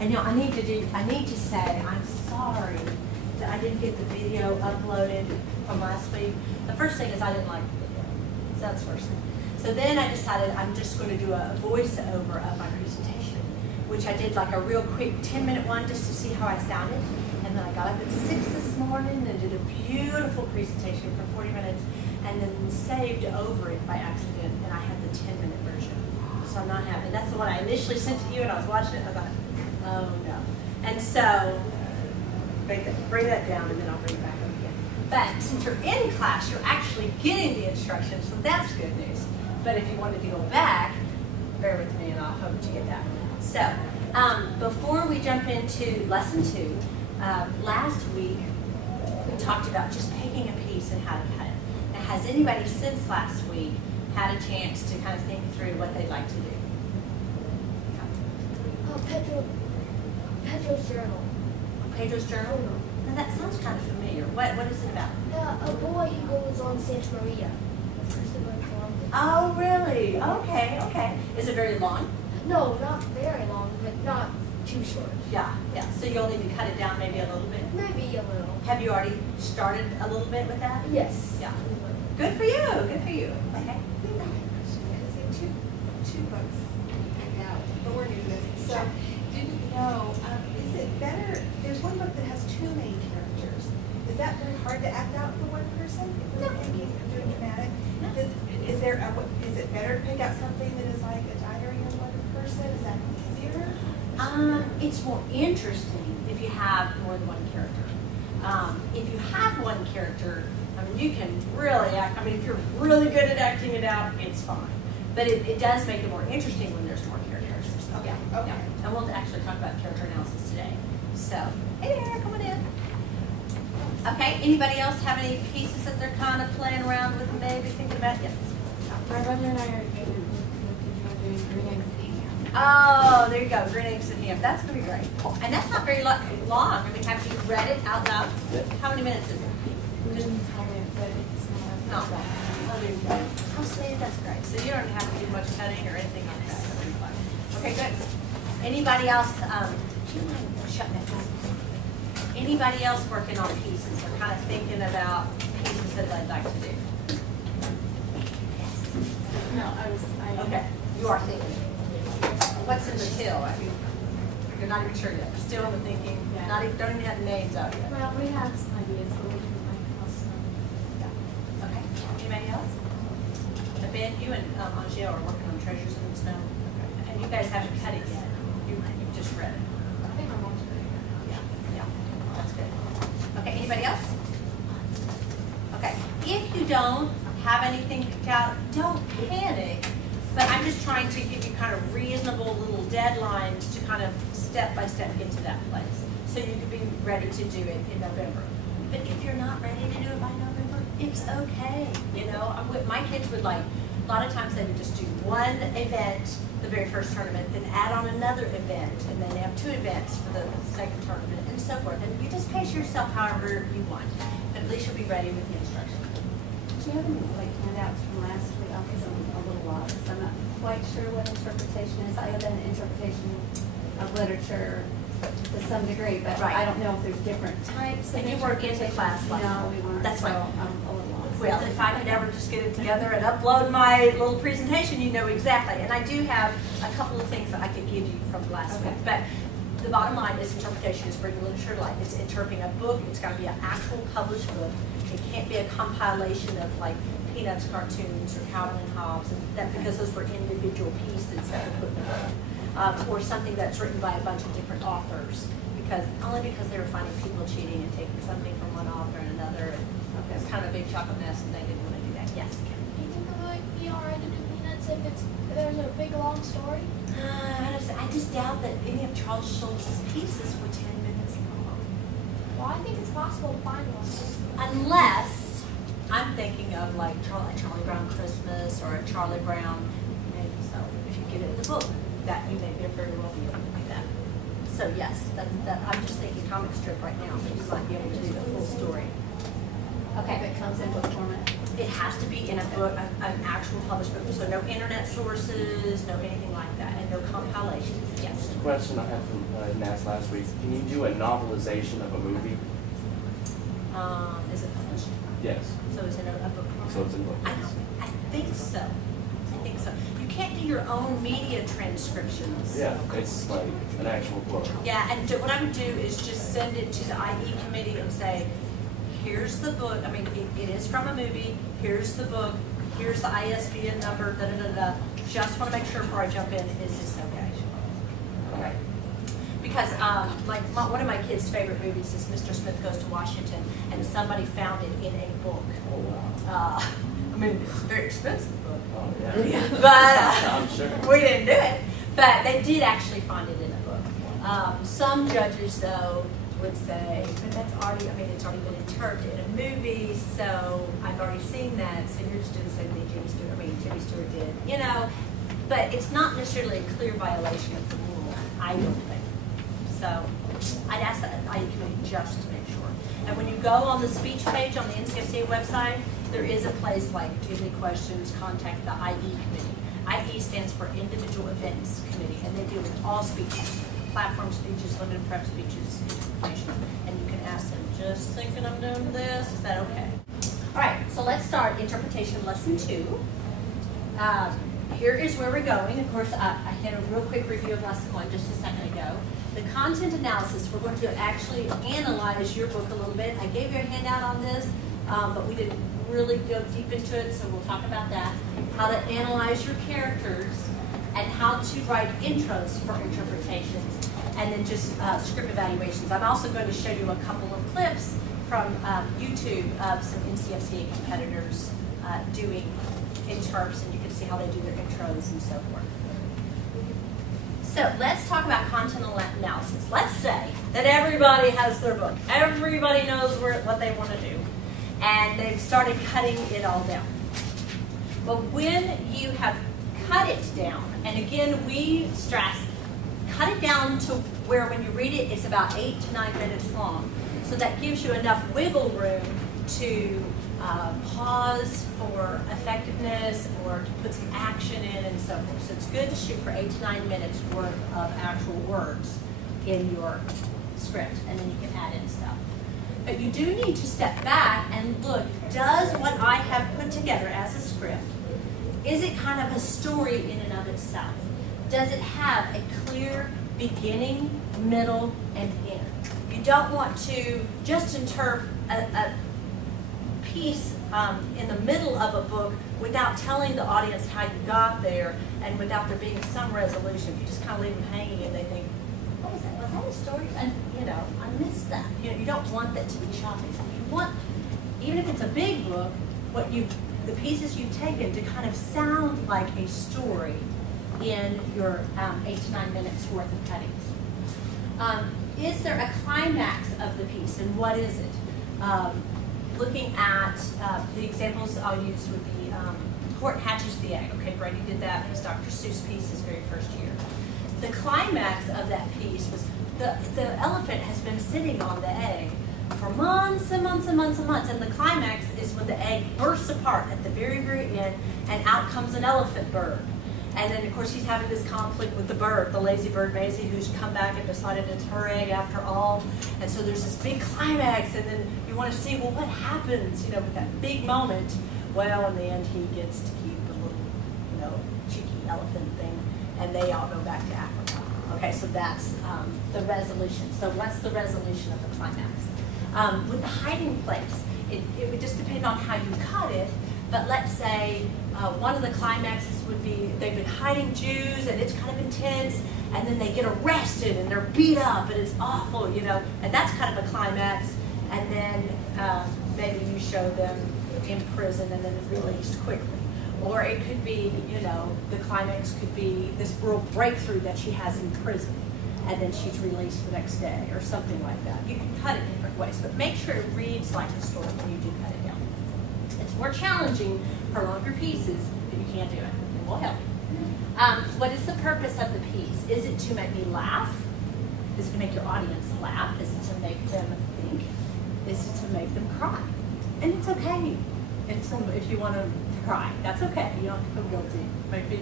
And I need to say, I'm sorry that I didn't get the video uploaded from last week. The first thing is I didn't like the video. So that's the first thing. So then I decided I'm just going to do a voiceover of my presentation, which I did like a real quick 10-minute one just to see how I sounded. And then I got up at 6 this morning and did a beautiful presentation for 40 minutes and then saved over it by accident, and I had the 10-minute version. So I'm not happy. That's the one I initially sent to you, and I was watching it and I thought, oh no. And so bring that down and then I'll bring it back up again. But since you're in class, you're actually getting the instructions, so that's good news. But if you wanted to go back, bear with me and I'll hope to get that. So before we jump into lesson 2, last week we talked about just picking a piece and how to cut it. Now, has anybody since last week had a chance to kind of think through what they'd like to do? Pedro's journal. Pedro's journal? Now that sounds kind of familiar. What is it about? A boy who goes on Santa Maria. Oh, really? Okay. Is it very long? No, not very long, but not too short. Yeah. So you'll need to cut it down maybe a little bit? Maybe a little. Have you already started a little bit with that? Yes. Yeah. Good for you. Okay. Two books now, but we're new to this. So, didn't you know, is it better, there's one book that has 2 main characters. Is that very hard to act out for one person? If we're thinking of doing dramatic? Is it better to pick out something that is like a diary of one person? Is that easier? It's more interesting if you have more than one character. If you have one character, you can really act, if you're really good at acting it out, it's fine. But it does make it more interesting when there's more characters. Okay. Yeah. And we'll actually talk about character analysis today. So, hey there, come on in. Okay, anybody else have any pieces that they're kind of playing around with and maybe thinking about? Yes. My brother and I are doing green eggs and ham. Oh, there you go, green eggs and ham. That's going to be great. And that's not very long. Have you read it out loud? How many minutes is it? Didn't tell me, but it's not. No. Oh, see, that's great. So you don't have to do much cutting or anything like that. That'll be fun. Okay, good. Anybody else? Do you mind shutting that down? Anybody else working on pieces or kind of thinking about pieces that they'd like to do? No, Okay, you are thinking. What's in the till? You're not even sure yet. Still in the thinking. Yeah. Don't even have the names out yet. Well, we have some ideas, but we can custom. Okay. Anybody else? I bet you and Angel are working on Treasures in the Snow. Okay. And you guys haven't cut it yet. You've just read it. I think my mom's ready. Yeah. That's good. Okay. Anybody else? Okay. If you don't have anything picked out, don't panic. But I'm just trying to give you kind of reasonable little deadlines to kind of step by step get to that place. So you can be ready to do it in November. But if you're not ready to do it by November, it's okay. My kids would a lot of times they would just do one event, the very first tournament, then add on another event, and then they have 2 events for the second tournament, and so forth. And you just pace yourself however you want. But at least you'll be ready with the instructions. Do you have any handouts from last week? Because I'm a little lost. I'm not quite sure what interpretation is. I have an interpretation of literature to some degree, but Right. I don't know if there's different types. And you weren't in the class last No, week. we weren't. That's so right. I'm a little lost. Well, if I could ever just get it together and upload my little presentation, you know exactly. And I do have a couple of things that I could give you from last week. But the bottom line is interpretation is bringing literature to life. It's interpreting a book. It's got to be an actual published book. It can't be a compilation of Peanuts cartoons or Calvin and Hobbes, and that because those were individual pieces that were put in the book, or something that's written by a bunch of different authors. Only because they were finding people cheating and taking something from one author and another. And it's kind of a big chocolate mess, and they didn't want to do that. Yes. Do you think it might be alright to do Peanuts if there's a big long story? I just doubt that any of Charles Schultz's pieces were 10 minutes long. Well, I think it's possible to find one. Unless I'm thinking of Charlie Brown Christmas or a Charlie Brown, maybe so. If you get it in the book, that you may very well be able to do that. So yes, I'm just thinking comic strip right now, but you might be able to do the full story. If Okay. it comes in book format. it has to be in a book, an actual published book, so no internet sources, no anything like that, and no compilations. Yes. The question I had from Nats last week, can you do a novelization of a movie? Is it published? Yes. So it's in a book format? So it's in book. I think so. I think so. You can't do your own media transcriptions. Yeah, it's like an actual book. Yeah, and what I would do is just send it to the IE committee and say, here's the book, I mean, it is from a movie, here's the book, here's the ISBN number, da-da-da-da. Just want to make sure before I jump in, is this okay? Okay. Because, like, one of my kids' favorite movies is Mr. Smith Goes to Washington, and somebody found it in a book. Oh, wow. I mean, it's a very expensive book. Oh, yeah. But I'm sure. we didn't do it. But they did actually find it in a book. Some judges, though, would say, but that's already, I mean, it's already been interpreted in a movie, so I've already seen that, so you're just doing the same thing Jimmy Stewart did, you know. But it's not necessarily a clear violation of the rule, I don't think. So I'd ask that IE committee just to make sure. And when you go on the speech page on the NCFCA website, there is a place like, do you have any questions, contact the IE committee. IE stands for Individual Events Committee, and they deal with all speeches, platform speeches, limited prep speeches, information, and you can ask them, just thinking I'm doing this, is that okay? All right, so let's start interpretation lesson 2. Here is where we're going. Of course, I had a real quick review of lesson 1 just a second ago. The content analysis, we're going to actually analyze your book a little bit. I gave you a handout on this, but we didn't really go deep into it, so we'll talk about that. How to analyze your characters, and how to write intros for interpretations, and then just script evaluations. I'm also going to show you a couple of clips from YouTube of some NCFCA competitors doing interps, and you can see how they do their intros and so forth. So let's talk about content analysis. Let's say that everybody has their book. Everybody knows what they want to do, and they've started cutting it all down. But when you have cut it down, and again, we stress, cut it down to where when you read it, it's about 8 to 9 minutes long. So that gives you enough wiggle room to pause for effectiveness or to put some action in and so forth. So it's good to shoot for 8 to 9 minutes worth of actual words in your script, and then you can add in stuff. But you do need to step back and look, does what I have put together as a script, is it kind of a story in and of itself? Does it have a clear beginning, middle, and end? You don't want to just interpret a piece in the middle of a book without telling the audience how you got there, and without there being some resolution. If you just kind of leave them hanging and they think, what was that? Was that a story? And you know, I missed that. You know, you don't want that to be choppy. So you want, even if it's a big book, the pieces you've taken to kind of sound like a story in your 8 to 9 minutes worth of cuttings. Is there a climax of the piece, and what is it? Looking at the examples I'll use would be Horton hatches the egg. Okay, Brady did that in his Dr. Seuss piece his very first year. The climax of that piece was the elephant has been sitting on the egg for months and months and months and months, and the climax is when the egg bursts apart at the very, very end, and out comes an elephant bird. And then, of course, he's having this conflict with the bird, the lazy bird Maisie, who's come back and decided it's her egg after all. And so there's this big climax, and then you want to see, well, what happens, you know, with that big moment? Well, in the end, he gets to keep the little, you know, cheeky elephant thing, and they all go back to Africa. Okay, so that's the resolution. So what's the resolution of the climax? With the hiding place, it would just depend on how you cut it, but let's say one of the climaxes would be they've been hiding Jews, and it's kind of intense, and then they get arrested and they're beat up and it's awful, you know, and that's kind of a climax. And then maybe you show them in prison and then released quickly. Or it could be, you know, the climax could be this world breakthrough that she has in prison, and then she's released the next day, or something like that. You can cut it different ways, but make sure it reads like a story when you do cut it down. It's more challenging for longer pieces, but you can't do it. It will help. What is the purpose of the piece? Is it to make me laugh? Is it to make your audience laugh? Is it to make them think? Is it to make them cry? And it's okay. if you want to cry, that's okay. You don't have to feel guilty. Maybe